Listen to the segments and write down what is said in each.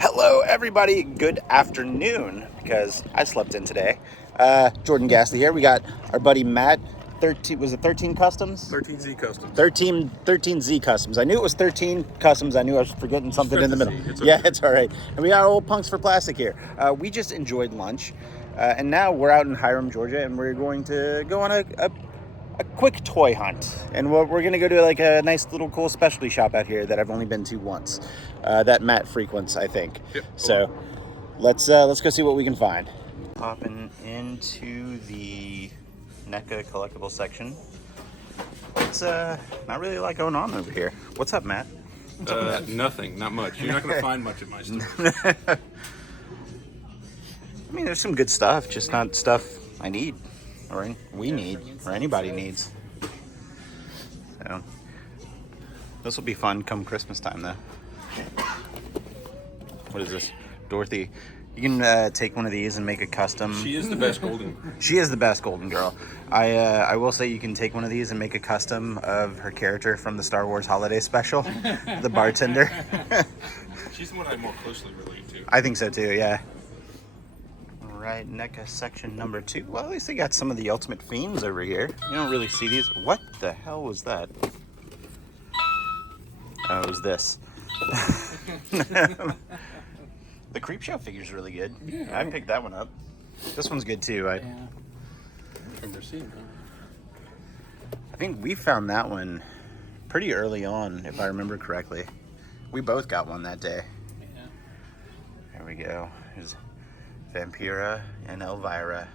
Hello, everybody. Good afternoon, because I slept in today. Jordan Gasly here. We got our buddy Matt. 13 Customs? 13Z Customs. 13Z Customs. I knew it was 13 Customs. I knew I was forgetting something in the middle. It's okay. Yeah, it's all right. And we got old Punks for Plastic here. We just enjoyed lunch, and now we're out in Hiram, Georgia, and we're going to go on a quick toy hunt. And we're going to go to like a nice little cool specialty shop out here that I've only been to once. That Matt frequents, I think. Yep. So let's go see what we can find. Popping into the NECA collectible section. It's not really a lot going on over here. What's up, Matt? Nothing, not much. You're not going to find much at my store. I mean, there's some good stuff, just not stuff I need, or we need, or anybody needs. So this will be fun come Christmas time, though. What is this, Dorothy? You can take one of these and make a custom. She is the best golden. She is the best golden girl. I will say you can take one of these and make a custom of her character from the Star Wars Holiday Special, the bartender. She's the one I more closely relate to. I think so too, yeah. All right, NECA section number 2. Well, at least they got some of the Ultimate Fiends over here. You don't really see these. What the hell was that? Oh, it was this. The Creepshow figure's really good. Yeah. I picked that one up. This one's good too. I remember seeing that. I think we found that one pretty early on, if I remember correctly. We both got one that day. Yeah. There we go. There's Vampira and Elvira.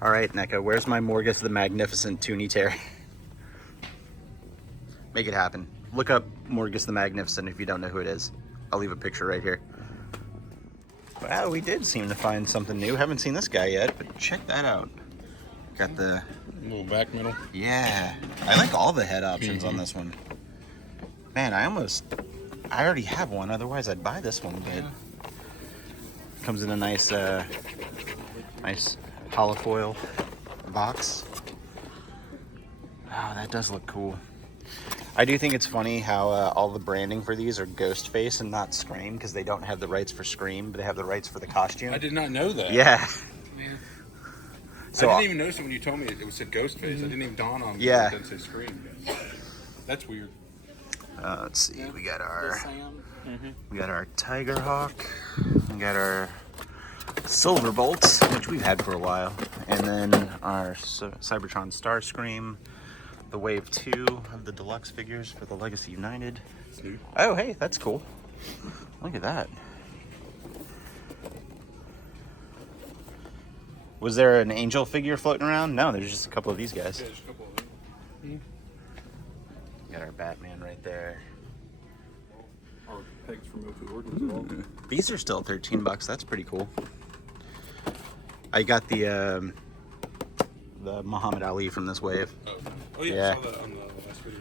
All right, NECA, where's my Morgus the Magnificent Toonie Terry? Make it happen. Look up Morgus the Magnificent if you don't know who it is. I'll leave a picture right here. Wow, we did seem to find something new. Haven't seen this guy yet, but check that out. Got the little back middle. Yeah, I like all the head options on this one. Man, I already have one. Otherwise, I'd buy this one. But comes in a nice, nice holofoil box. Oh, that does look cool. I do think it's funny how all the branding for these are Ghostface and not Scream, because they don't have the rights for Scream, but they have the rights for the costume. I did not know that. Yeah. Man. So, I didn't even notice it when you told me it said Ghostface. I didn't even dawn on me yeah. It didn't say Scream. That's weird. Let's see. We got our Tiger Hawk. We got our Silver Bolts, which we've had for a while, and then our Cybertron Starscream. The Wave 2 of the deluxe figures for the Legacy United. Oh, hey, that's cool. Look at that. Was there an Angel figure floating around? No, there's just a couple of these guys. Yeah, just a couple of them. Got our Batman right there. Our pegs from Milky Ordnance. These are still $13. That's pretty cool. I got the Muhammad Ali from this wave. Oh yeah, Yeah. I saw that on the last video.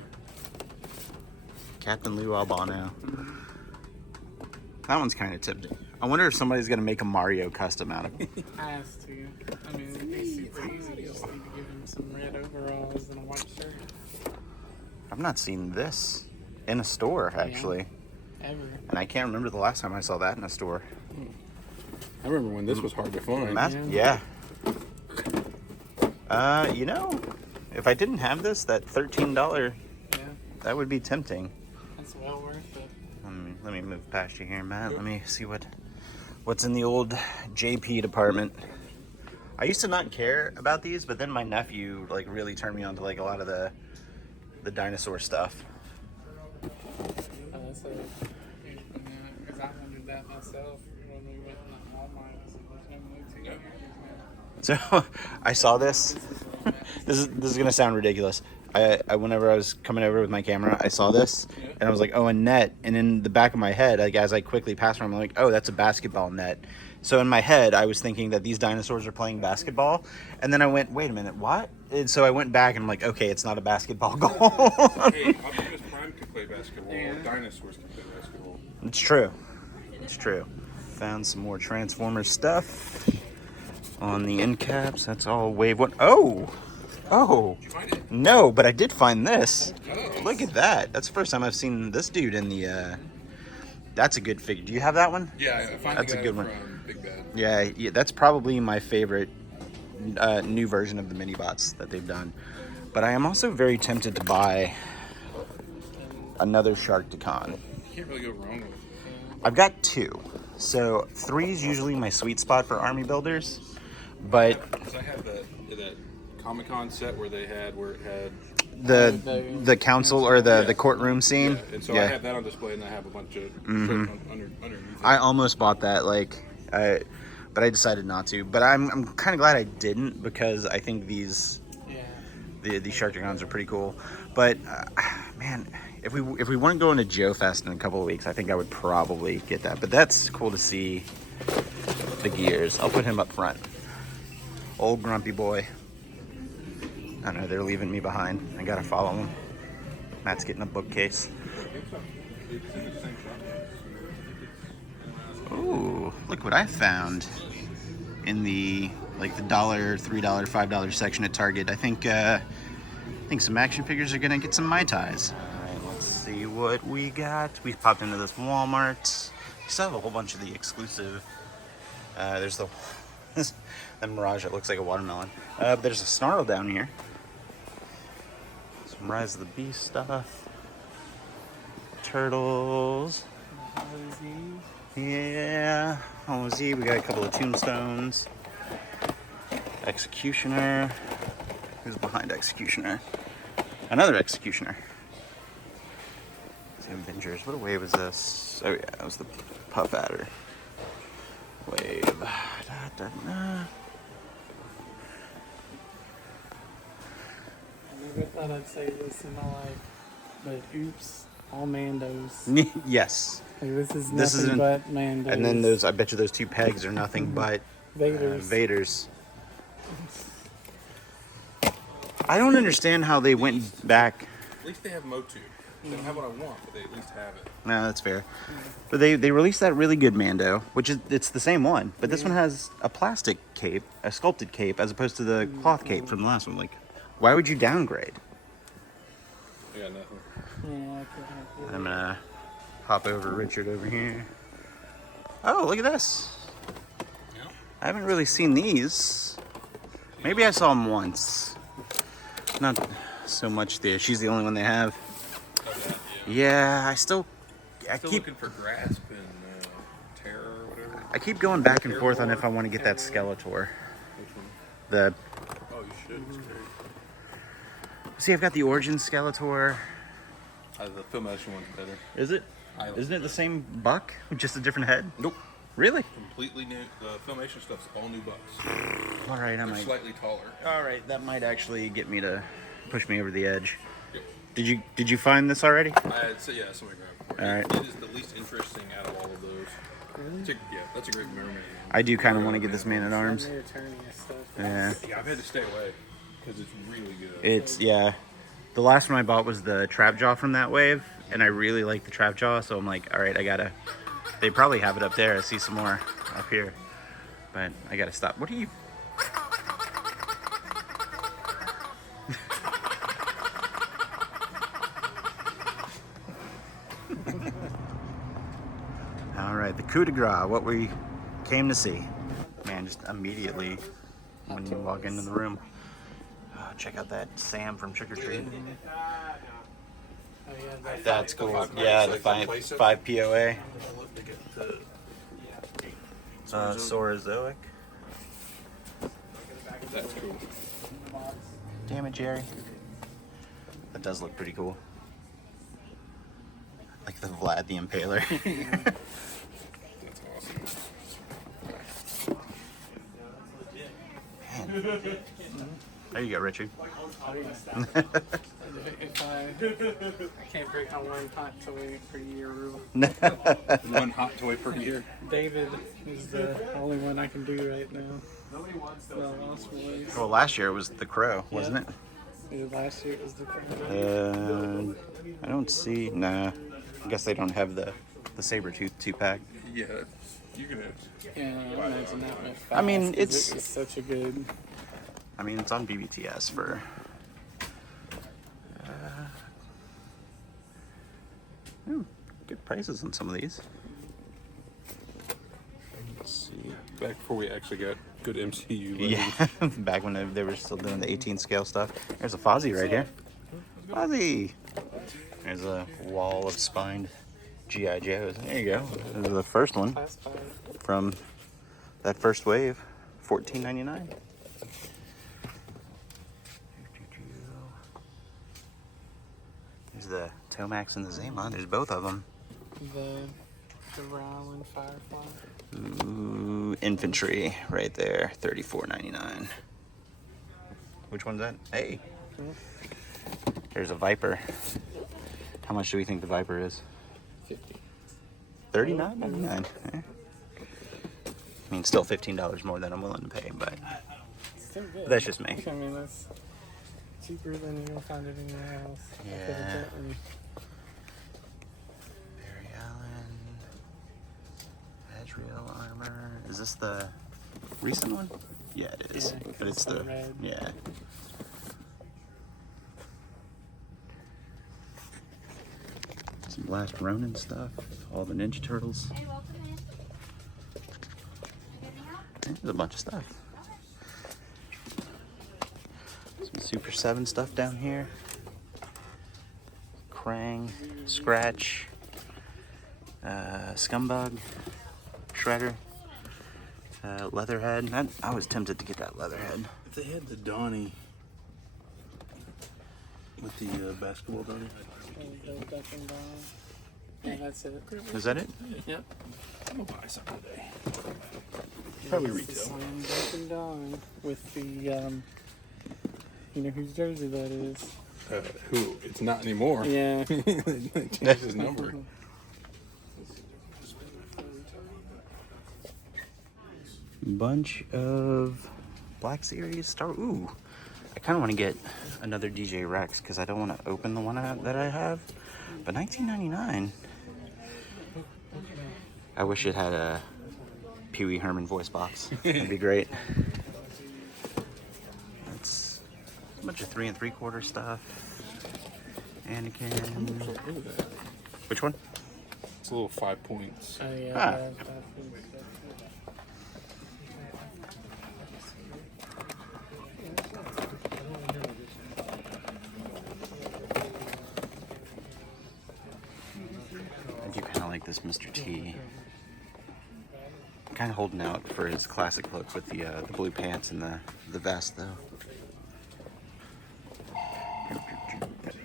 Captain Lou Albano. That one's kind of tempting. I wonder if somebody's going to make a Mario custom out of it. Has to. I mean, it'd be super easy. You just need to give him some red overalls and a white shirt. I've not seen this in a store, actually. Yeah, ever. And I can't remember the last time I saw that in a store. I remember when this was hard to find. Yeah. You know, if I didn't have this, that $13, that would be tempting. That's well worth it. Let me move past you here, Matt. Let me see what's in the old JP department. I used to not care about these, but then my nephew like really turned me on to like a lot of the dinosaur stuff. Because I wondered that myself when we went in the Walmart. So I saw this. This is gonna sound ridiculous. I whenever I was coming over with my camera, I saw this and I was like, oh, a net. And in the back of my head, like as I quickly passed around, I'm like, oh, that's a basketball net. So in my head, I was thinking that these dinosaurs are playing basketball, and then I went, wait a minute, what? And so I went back and I'm like, okay, it's not a basketball goal. Hey, Optimus Prime can play basketball. Dinosaurs can play basketball. It's true. It's true. Found some more Transformers stuff on the end caps. That's all wave one. Oh, Oh, Did you find it? no, but I did find this. Oh. Look at that. That's the first time I've seen this dude in the, that's a good figure. Do you have that one? Yeah, I finally That's a got good it one. from Big Bad. Yeah, that's probably my favorite new version of the mini bots that they've done. But I am also very tempted to buy another Sharkticon. You can't really go wrong with it. I've got 2. So 3 is usually my sweet spot for army builders. But Because I have that Comic-Con set where it had the council or the courtroom scene. Yeah, and so I have that on display, and I have a bunch of shirts underneath it. I almost bought that, but I decided not to. But I'm kind of glad I didn't, because I think these Sharkticons are pretty cool. But man, if we weren't going to Joe Fest in a couple of weeks, I think I would probably get that. But that's cool to see the gears. I'll put him up front. Old grumpy boy. I know they're leaving me behind. I gotta follow them. Matt's getting a bookcase. Ooh, look what I found in the $1, $3, $5 section at Target. I think some action figures are gonna get some Mai Tais. All right, let's see what we got. We popped into this Walmart. We still have a whole bunch of the exclusive. There's the Mirage that looks like a watermelon. But there's a Snarl down here. Some Rise of the Beast stuff. Turtles. Yeah. OZ. We got a couple of Tombstones. Executioner. Who's behind Executioner? Another Executioner. The Avengers. What wave is this? Oh yeah, that was the Puff Adder wave. Da, da, da. I never thought I'd say this in my life, but oops, all Mandos. Yes. Like, this is This nothing isn't- but Mandos. And then those, I bet you those 2 pegs are nothing but Vaders. Vaders. I don't understand how they went back. At least they have Motu. They don't have what I want, but they at least have it. No, that's fair. But they released that really good Mando, which is it's the same one, but this one has a plastic cape, a sculpted cape, as opposed to the cloth cape from the last one. Like, why would you downgrade? I got nothing. Yeah, I can't. I'm gonna hop over Richard over here. Oh, look at this. Yeah. I haven't really seen these. Maybe I saw them once. Not so much there. She's the only one they have. Yeah, I Still keep looking for Grasp and Terror or whatever. I keep going back and forth on if I want to get that Skeletor. Which one? The Oh, you should. It's great. see, I've got the Origin Skeletor. The Filmation one's better. Is it? Isn't it the same buck with just a different head? Nope. Really? Completely new. The Filmation stuff's all new bucks. All right, I They're might. slightly taller. All right, that might actually get me to push me over the edge. Yep. Did you find this already? I'd say, yeah, somebody grabbed it for All me. right. It is the least interesting out of all of those. Yeah, that's a great mermaid. I do kind of want to get this Man at Arms. I'm returning this stuff. Yeah, Yeah, I've had to stay away because it's really good. it's yeah. The last one I bought was the Trap Jaw from that wave, and I really like the Trap Jaw, so I'm like, all right, I gotta. They probably have it up there. I see some more up here, but I gotta stop. What are you? All right, the coup de grace, what we came to see. Man, just immediately when you walk into the room. Oh, check out that Sam from Trick or Treat. Oh, yeah, That's cool. Yeah, the 5 POA. Saurozoic. That's cool. Damn it, Jerry. That does look pretty cool. Like the Vlad the Impaler. That's awesome. Man. There you go, Richard. If I can't break my one hot toy per year rule. One hot toy per year. David is the only one I can do right now. The Lost Boys. Well, last year it was the Crow, wasn't it? Yeah, last year it was the I don't see. Nah. I guess they don't have the Sabretooth 2-pack. Yeah, you can. Yeah, I imagine that much. I mean, It's it's- such a good. I mean, it's on BBTS for. Good prices on some of these. Let's see. Back before we actually got good MCU. Yeah, back when they were still doing the 18 scale stuff. There's a Fozzie right here. Fozzie. There's a wall of spined G.I. Joes. There you go. This is the first one from that first wave. $14.99. There's the Tomax and the Zama. There's both of them. The Rowling Firefly. Ooh, infantry right there. $34.99. Which one's that? Hey. There's a Viper. How much do we think the Viper is? 50. $39.99. I mean, still $15 more than I'm willing to pay, but Still good. that's just me. I mean, that's cheaper than you'll find it anywhere else. Yeah. Barry Allen. Ezreal armor. Is this the recent one? Yeah, it is. Yeah, but it's the red. yeah. Some Last Ronin stuff. All the Ninja Turtles. Hey, welcome in. Anything else? There's a bunch of stuff. Some Super 7 stuff down here. Krang, Scratch, Scumbug, Shredder, Leatherhead. I was tempted to get that Leatherhead. If they had the Donnie with the basketball Donnie. Yeah, that's it. Is that it? Yep. I'm gonna buy something today. Probably retail. Slam dunk and dong with the, you know whose jersey that is. Who? It's not anymore. Yeah. They changed his number. Bunch of Black Series Star. Ooh, I kind of want to get another DJ Rex because I don't want to open the one that I have. But $19.99. I wish it had a Pee Wee Herman voice box. That'd be great. That's a bunch of 3 3/4 stuff. Anakin. Look at that. Which one? It's a little 5 points. Oh, yeah. Ah. I do kind of like this Mr. T. Kind of holding out for his classic look with the blue pants and the vest, though.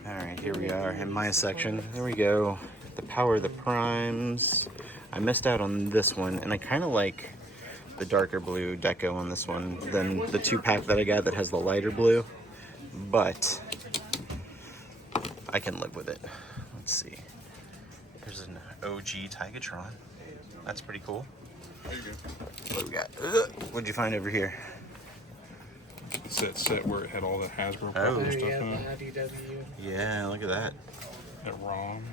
All right, here we are in my section. There we go. The Power of the Primes. I missed out on this one, and I kind of like the darker blue deco on this one than the 2-pack that I got that has the lighter blue. But I can live with it. Let's see. There's an OG Tigatron. That's pretty cool. There you go. What do we got? What'd you find over here? It's that set where it had all the Hasbro Oh. property Oh, stuff yeah, in the it. IDW. Yeah, look at that. That ROM.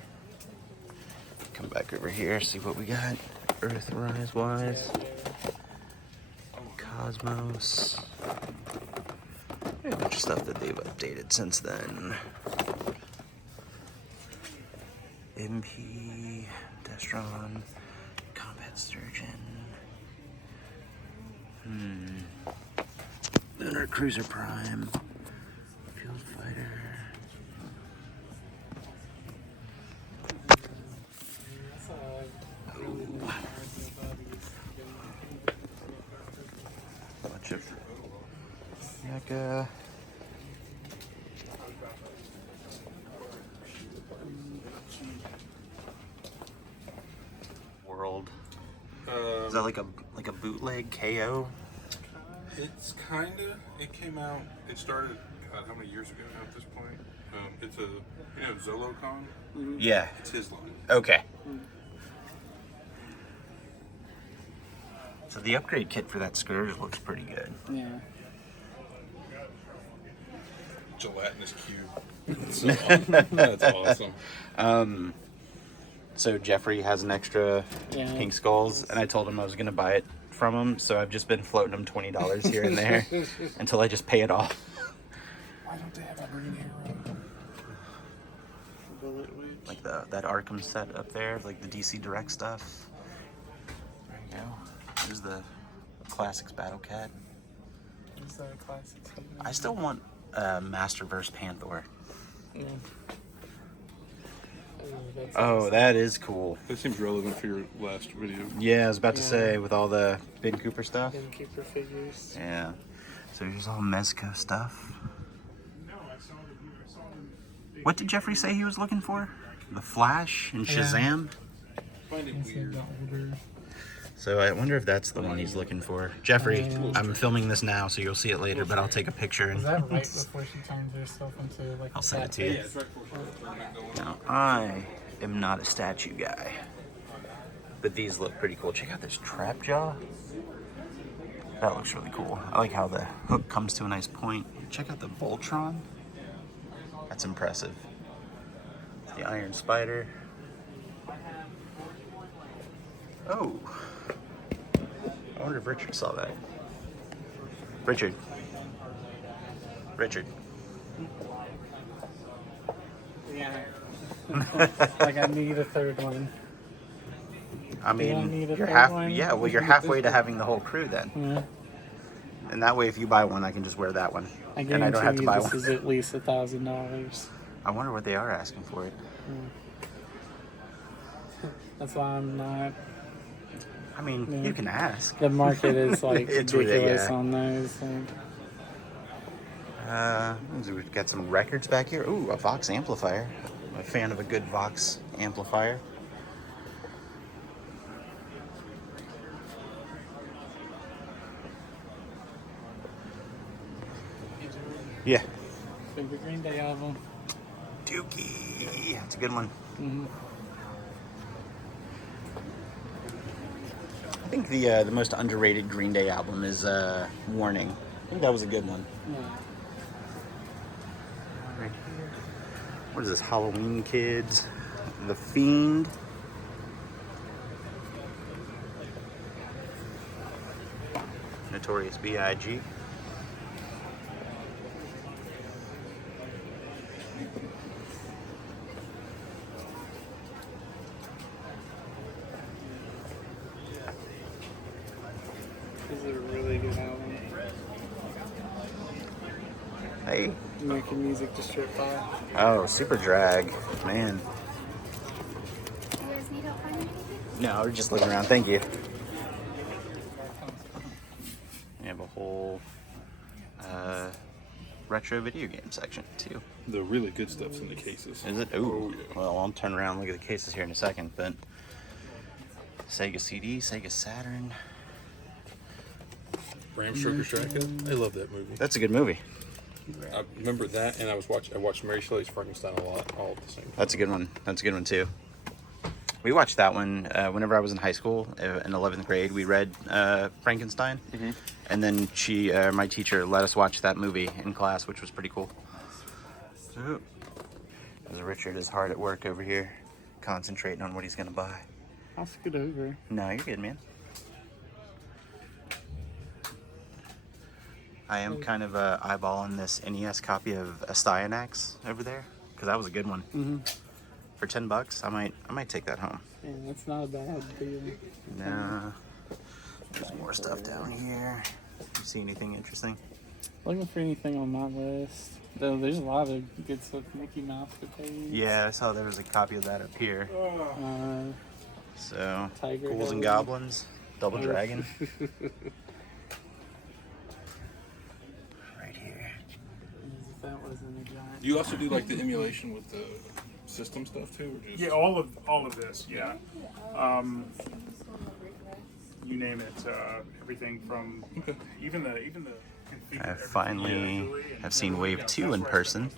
Come back over here, see what we got. Earthrise wise. Cosmos. A bunch of stuff that they've updated since then. MP, Destron, Combat Sturgeon. Lunar Cruiser Prime. Field Fighter. Bunch of NECA. World. Is that like a bootleg KO? It's kinda. It came out. It started. God, how many years ago now at this point? It's a Zolocon. Yeah. It's his line. Okay. So the upgrade kit for that Scourge looks pretty good. Yeah. Gelatinous cube. That's awesome. So Jeffrey has an extra Yeah. pink skulls, and I told him I was gonna buy it from them, so I've just been floating them $20 here and there until I just pay it off. Why don't they have a green arrow? Bullet witch. Like that Arkham set up there, like the DC Direct stuff. There you go. There's the Classics Battle Cat. Is that a classic? I still want Masterverse Panther. Yeah. That's Oh, awesome. that is cool. That seems relevant for your last video. Yeah, I was about to Yeah. say with all the Ben Cooper stuff. Innkeeper figures. Yeah. So here's all Mezco stuff. What did Jeffrey say he was looking for? The Flash and Shazam? I find it weird. So I wonder if that's the one he's looking for. Jeffrey, I'm filming this now, so you'll see it later, but I'll take a picture Was and that right before she turned herself into like I'll a send it to cat? you. Yeah, it's right before she started going. Now, I am not a statue guy, but these look pretty cool. Check out this trap jaw. That looks really cool. I like how the hook comes to a nice point. Check out the Voltron. That's impressive. The Iron Spider. Oh. I wonder if Richard saw that. Richard. Yeah. Like I need a third one. I Do I mean, need a you're third one? yeah, well, you're halfway to having the whole crew then. Yeah. And that way, if you buy one, I can just wear that one. I And I don't have guarantee to you buy this one. is at least $1,000. I wonder what they are asking for it. That's why I'm not. I mean, Yeah. you can ask. The market is like It's ridiculous yeah. on those. Like, We've got some records back here. Ooh, a Vox amplifier. I'm a fan of a good Vox amplifier. Yeah. favorite Green Day album. Dookie. That's a good one. Mm-hmm. I think the most underrated Green Day album is Warning. I think that was a good one. Yeah. Right here. What is this? Halloween Kids? The Fiend? Notorious B.I.G. This is a really good album. Hey. Making music to strip by. Oh, Super Drag. Man. You guys need help finding anything? No, we're just looking around. Thank you. We have a whole retro video game section, too. The really good stuff's in the cases. Is it? Ooh. Well, I'll turn around and look at the cases here in a second, but Sega CD, Sega Saturn. Bram Stoker's Dracula. I love that movie. That's a good movie. I remember that, and I watched Mary Shelley's Frankenstein a lot, all at the same time. That's a good one. That's a good one, too. We watched that one whenever I was in high school, in 11th grade. We read Frankenstein, and then my teacher let us watch that movie in class, which was pretty cool. So, as Richard is hard at work over here, concentrating on what he's going to buy. I'll scoot over. No, you're good, man. I am kind of eyeballing this NES copy of Astyanax over there, because that was a good one. Mm-hmm. For $10, I might take that home. Yeah, that's not a bad deal. Nah. There's more stuff down here. You see anything interesting? Looking for anything on my list. Though there's a lot of good stuff. Mickey Mouse capades. Yeah, I saw there was a copy of that up here. So, Tiger Ghouls and Head. Goblins, Double Dragon. Right here. If that wasn't a giant. Do you also do like the emulation with the system stuff too, or just Yeah, all of this, yeah. You name it, everything from even the I finally have seen Wave 2 in person.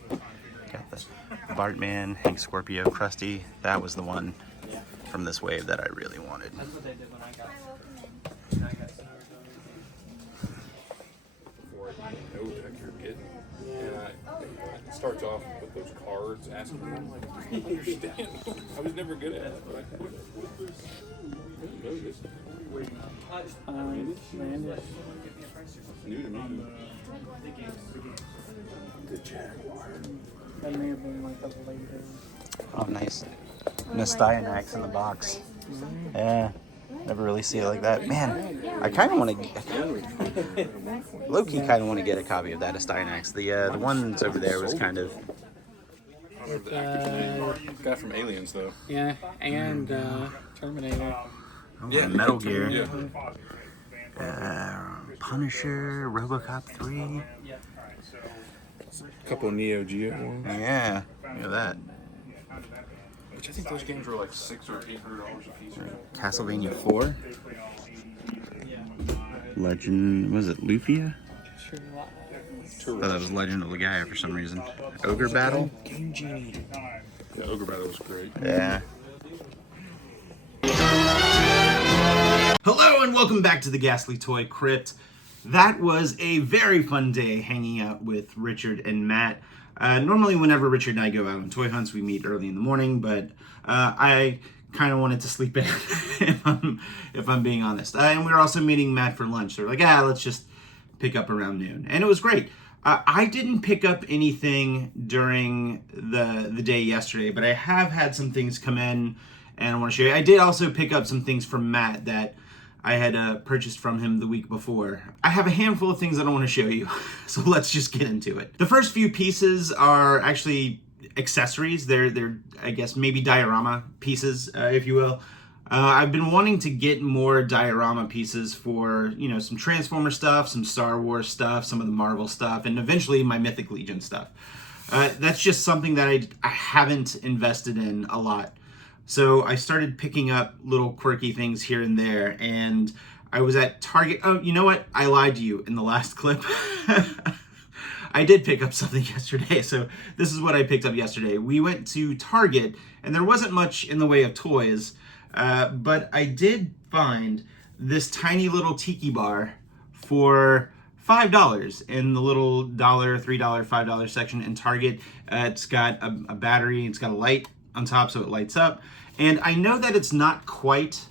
Got the Bartman, Hank Scorpio, Krusty. That was the one from this wave that I really wanted. That's what they did when I got. before I even know what you're getting? And it starts off with those cards asking me, I'm like, I don't understand. I was never good at it, but I know this. Landis. New to me. That may have been like a later. Oh, nice. Styanax in the box. Yeah. Never really see it like that. Man, I kind of want to... Low-key kind of want to get a copy of that Styanax. The ones over there was kind of... Guy from Aliens, though. Yeah, and Terminator. Yeah, Metal Gear. Yeah. Punisher, RoboCop 3. A couple of Neo Geo ones. Yeah, look at that. Which I think those games were like $600 or $800 a piece. Castlevania 4. Legend, was it Lufia? Oh, that was Legend of Legaia for some reason. Ogre Battle? Game Genie. Yeah, Ogre Battle was great. Yeah. Hello and welcome back to the Ghastly Toy Crypt. That was a very fun day hanging out with Richard and Matt. Normally whenever Richard and I go out on toy hunts, we meet early in the morning, but I kind of wanted to sleep in if I'm being honest. And we were also meeting Matt for lunch, so we're like, let's just pick up around noon. And it was great. I didn't pick up anything during the day yesterday, but I have had some things come in and I want to show you. I did also pick up some things from Matt that I had purchased from him the week before. I have a handful of things that I want to show you, so let's just get into it. The first few pieces are actually accessories. They're I guess maybe diorama pieces, if you will. I've been wanting to get more diorama pieces for, you know, some Transformer stuff, some Star Wars stuff, some of the Marvel stuff, and eventually my Mythic Legion stuff. That's just something that I haven't invested in a lot. So I started picking up little quirky things here and there, and I was at Target. Oh, you know what? I lied to you in the last clip. I did pick up something yesterday, so this is what I picked up yesterday. We went to Target, and there wasn't much in the way of toys, but I did find this tiny little tiki bar for $5 in the little $1, $3, $5 section in Target. It's got a battery, it's got a light on top so it lights up. And I know that it's not quite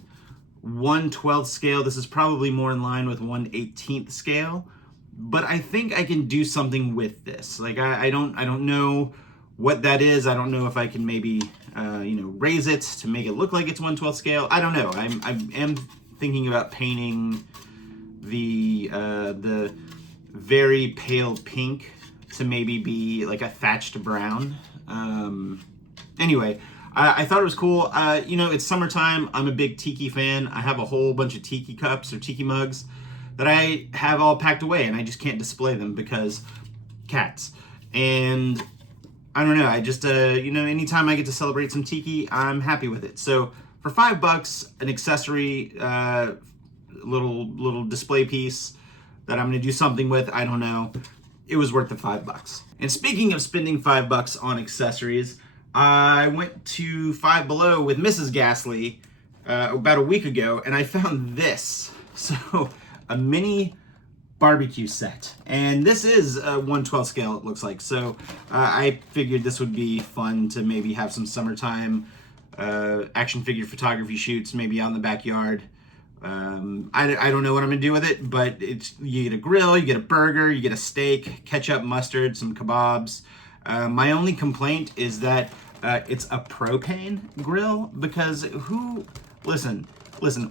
1/12 scale. This is probably more in line with 1/18 scale. But I think I can do something with this. Like I don't know what that is. I don't know if I can maybe raise it to make it look like it's 1/12 scale. I don't know. I am thinking about painting the very pale pink to maybe be like a thatched brown. Anyway, I thought it was cool. It's summertime. I'm a big tiki fan. I have a whole bunch of tiki cups or tiki mugs that I have all packed away, and I just can't display them because cats. And I don't know. I just, anytime I get to celebrate some tiki, I'm happy with it. So for $5, an accessory, little display piece that I'm going to do something with, I don't know. It was worth the $5. And speaking of spending $5 on accessories, I went to Five Below with Mrs. Ghastly about a week ago, and I found this. So, a mini barbecue set. And this is a 1/12 scale, it looks like. So, I figured this would be fun to maybe have some summertime action figure photography shoots, maybe out in the backyard. I don't know what I'm gonna do with it, but you get a grill, you get a burger, you get a steak, ketchup, mustard, some kebabs. My only complaint is that it's a propane grill because listen,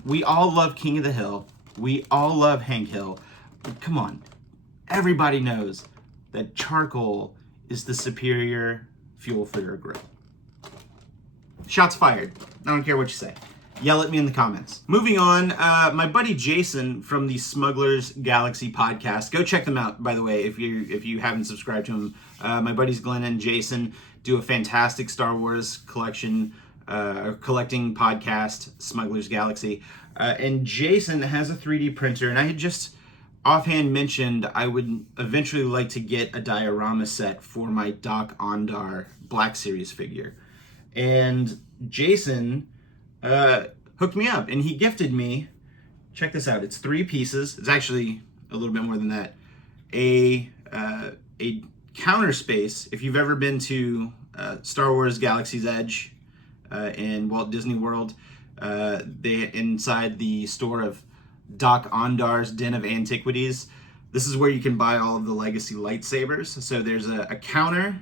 we all love King of the Hill. We all love Hank Hill. But come on, everybody knows that charcoal is the superior fuel for your grill. Shots fired. I don't care what you say. Yell at me in the comments. Moving on, my buddy Jason from the Smugglers Galaxy podcast. Go check them out, by the way, if you haven't subscribed to them. My buddies Glenn and Jason do a fantastic Star Wars collecting podcast, Smugglers Galaxy. And Jason has a 3D printer, and I had just offhand mentioned I would eventually like to get a diorama set for my Doc Ondar Black Series figure. And Jason hooked me up, and he gifted me, check this out, it's 3 pieces, it's actually a little bit more than that, a counter space. If you've ever been to Star Wars Galaxy's Edge in Walt Disney World, they inside the store of Doc Ondar's Den of Antiquities. This is where you can buy all of the legacy lightsabers. So there's a counter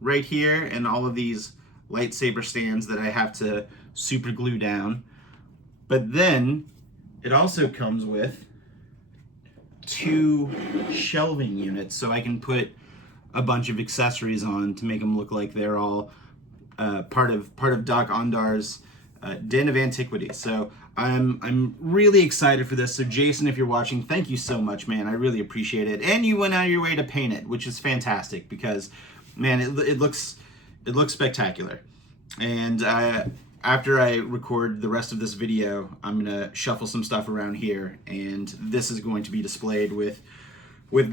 right here and all of these lightsaber stands that I have to super glue down. But then it also comes with 2 shelving units, so I can put a bunch of accessories on to make them look like they're all part of Doc Ondar's Den of Antiquities. So I'm really excited for this. So Jason, if you're watching, thank you so much, man. I really appreciate it. And you went out of your way to paint it, which is fantastic because, man, it looks spectacular. And after I record the rest of this video, I'm gonna shuffle some stuff around here, and this is going to be displayed with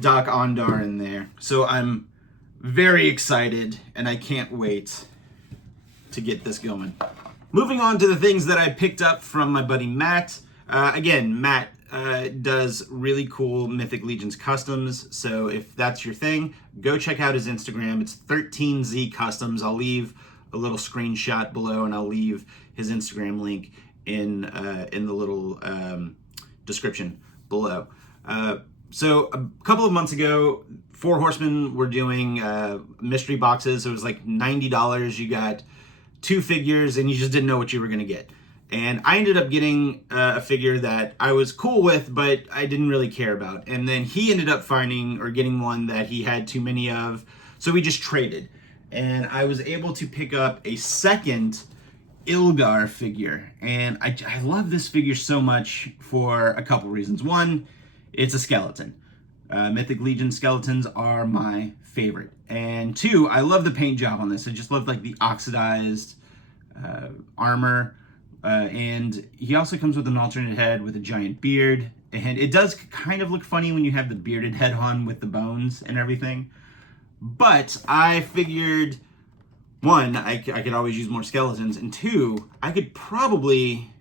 Doc Ondar in there. So I'm very excited, and I can't wait to get this going. Moving on to the things that I picked up from my buddy Matt. Again, Matt does really cool Mythic Legions customs, so if that's your thing, go check out his Instagram. It's 13Z Customs. I'll leave a little screenshot below, and I'll leave his Instagram link in the little description below. So a couple of months ago, 4 Horsemen were doing mystery boxes. It was like $90. You got 2 figures, and you just didn't know what you were gonna get. And I ended up getting a figure that I was cool with, but I didn't really care about. And then he ended up finding or getting one that he had too many of, so we just traded. And I was able to pick up a second Ilgar figure. And I love this figure so much for a couple reasons. One, it's a skeleton. Mythic Legion skeletons are my favorite. And 2, I love the paint job on this. I just love like the oxidized armor. And he also comes with an alternate head with a giant beard. And it does kind of look funny when you have the bearded head on with the bones and everything. But I figured, 1, I could always use more skeletons, and 2, I could probably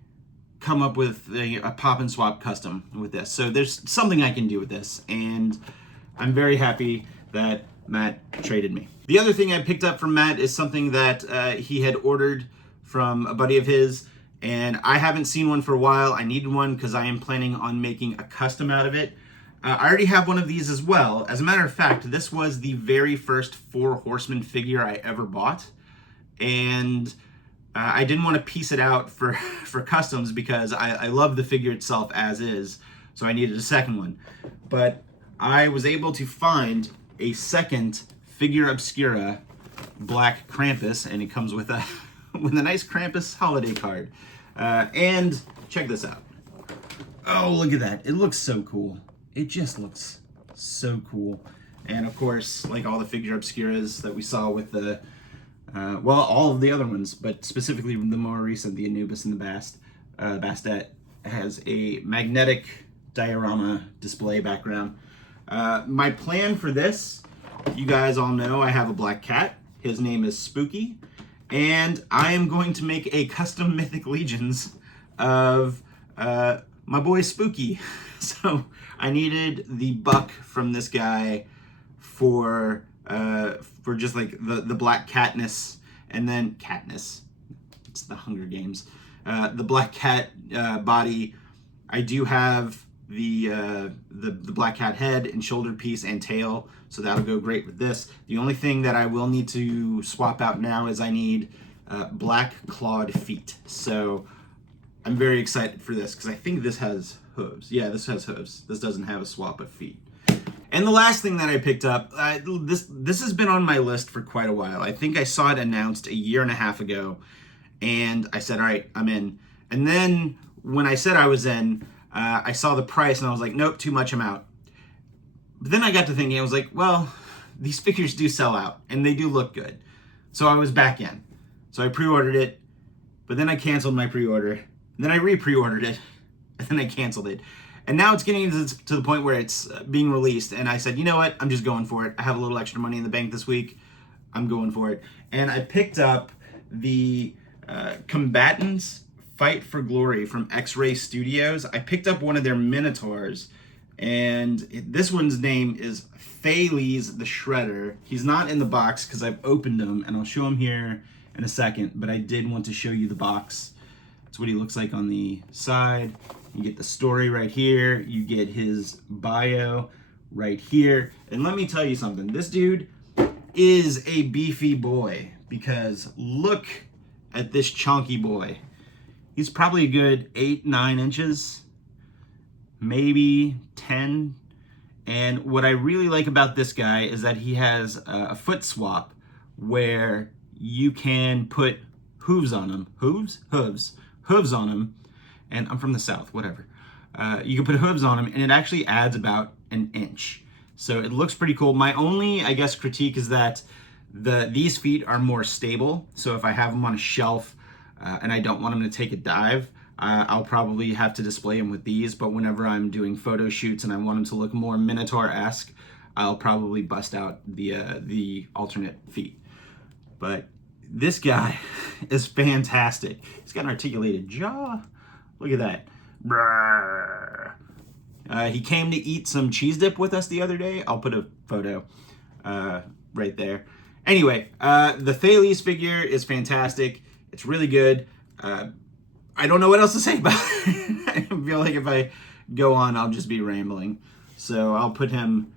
come up with a pop and swap custom with this. So there's something I can do with this, and I'm very happy that Matt traded me. The other thing I picked up from Matt is something that he had ordered from a buddy of his, and I haven't seen one for a while. I needed one because I am planning on making a custom out of it. I already have one of these as well. As a matter of fact, this was the very first 4 Horsemen figure I ever bought. And I didn't want to piece it out for customs because I love the figure itself as is. So I needed a second one. But I was able to find a second Figure Obscura Black Krampus. And it comes with a, with a nice Krampus holiday card. And check this out. Oh, look at that. It looks so cool. It just looks so cool. And of course, like all the Figure Obscuras that we saw with the, well, all of the other ones, but specifically the more recent, the Anubis and the Bastet, has a magnetic diorama display background. My plan for this, you guys all know I have a black cat. His name is Spooky. And I am going to make a custom Mythic Legions of my boy Spooky. So I needed the buck from this guy for just like the black catness, and then it's the Hunger Games, the black cat body. I do have the black cat head and shoulder piece and tail, so that'll go great with this. The only thing that I will need to swap out now is I need black clawed feet. So I'm very excited for this because I think this has hooves. Yeah, this has hooves. This doesn't have a swap of feet. And the last thing that I picked up, this has been on my list for quite a while. I think I saw it announced 1.5 years ago, and I said, all right, I'm in. And then when I said I was in, I saw the price and I was like, nope, too much, I'm out. But then I got to thinking, I was like, well, these figures do sell out and they do look good. So I was back in. So I pre-ordered it, but then I canceled my pre-order. Then I re-pre-ordered it, and then I canceled it. And now it's getting to the point where it's being released, and I said, you know what, I'm just going for it. I have a little extra money in the bank this week. I'm going for it. And I picked up the Combatants Fight for Glory from X-Ray Studios. I picked up one of their Minotaurs, and this one's name is Thales the Shredder. He's not in the box because I've opened him, and I'll show him here in a second, but I did want to show you the box That's what he looks like on the side. You get the story right here. You get his bio right here. And let me tell you something. This dude is a beefy boy, because look at this chunky boy. He's probably a good 8-9 inches, maybe 10. And what I really like about this guy is that he has a foot swap where you can put hooves on him. Hooves on him. And I'm from the South, whatever. You can put hooves on him, and it actually adds about an inch. So it looks pretty cool. My only, I guess, critique is that these feet are more stable. So if I have them on a shelf and I don't want them to take a dive, I'll probably have to display them with these. But whenever I'm doing photo shoots and I want them to look more Minotaur-esque, I'll probably bust out the alternate feet. But this guy is fantastic. He's got an articulated jaw. Look at that. He came to eat some cheese dip with us the other day. I'll put a photo right there. Anyway, the Thales figure is fantastic. It's really good. I don't know what else to say about it. I feel like if I go on, I'll just be rambling. So I'll put him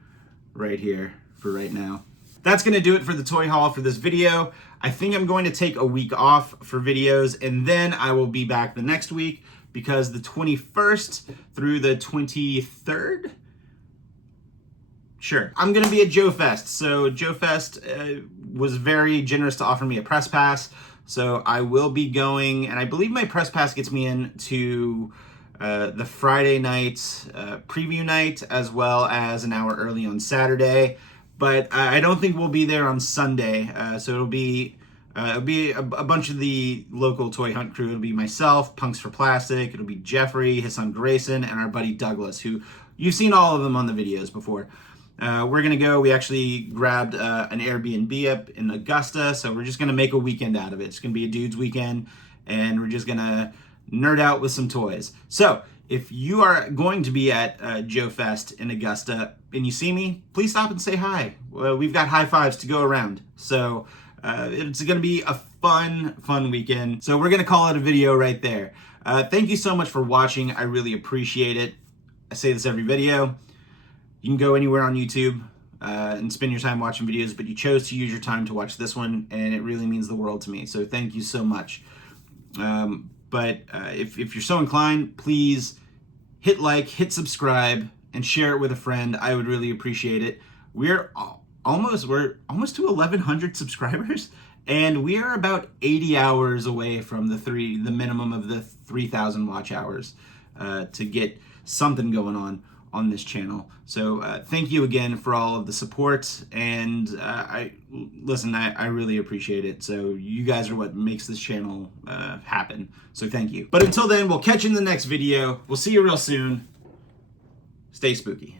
right here for right now. That's going to do it for the toy haul for this video. I think I'm going to take a week off for videos, and then I will be back the next week, because the 21st through the 23rd, sure, I'm going to be at Joe Fest. So Joe Fest was very generous to offer me a press pass. So I will be going, and I believe my press pass gets me in to the Friday night preview night, as well as an hour early on Saturday. But I don't think we'll be there on Sunday. So it'll be a bunch of the local toy hunt crew. It'll be myself, Punks for Plastic. It'll be Jeffrey, his son Grayson, and our buddy Douglas, who you've seen all of them on the videos before. We're going to go. We actually grabbed an Airbnb up in Augusta, so we're just going to make a weekend out of it. It's going to be a dude's weekend, and we're just going to nerd out with some toys. So if you are going to be at Joe Fest in Augusta and you see me, please stop and say hi. We've got high fives to go around. So it's going to be a fun weekend. So we're going to call it a video right there. Thank you so much for watching. I really appreciate it. I say this every video. You can go anywhere on YouTube and spend your time watching videos, but you chose to use your time to watch this one, and it really means the world to me. So thank you so much. But if you're so inclined, please hit like, hit subscribe, and share it with a friend. I would really appreciate it. We're almost to 1,100 subscribers, and we are about 80 hours away from the minimum of the 3,000 watch hours to get something going on this channel. So thank you again for all of the support, and I really appreciate it. So you guys are what makes this channel happen. So thank you. But until then, we'll catch you in the next video. We'll see you real soon. Stay spooky.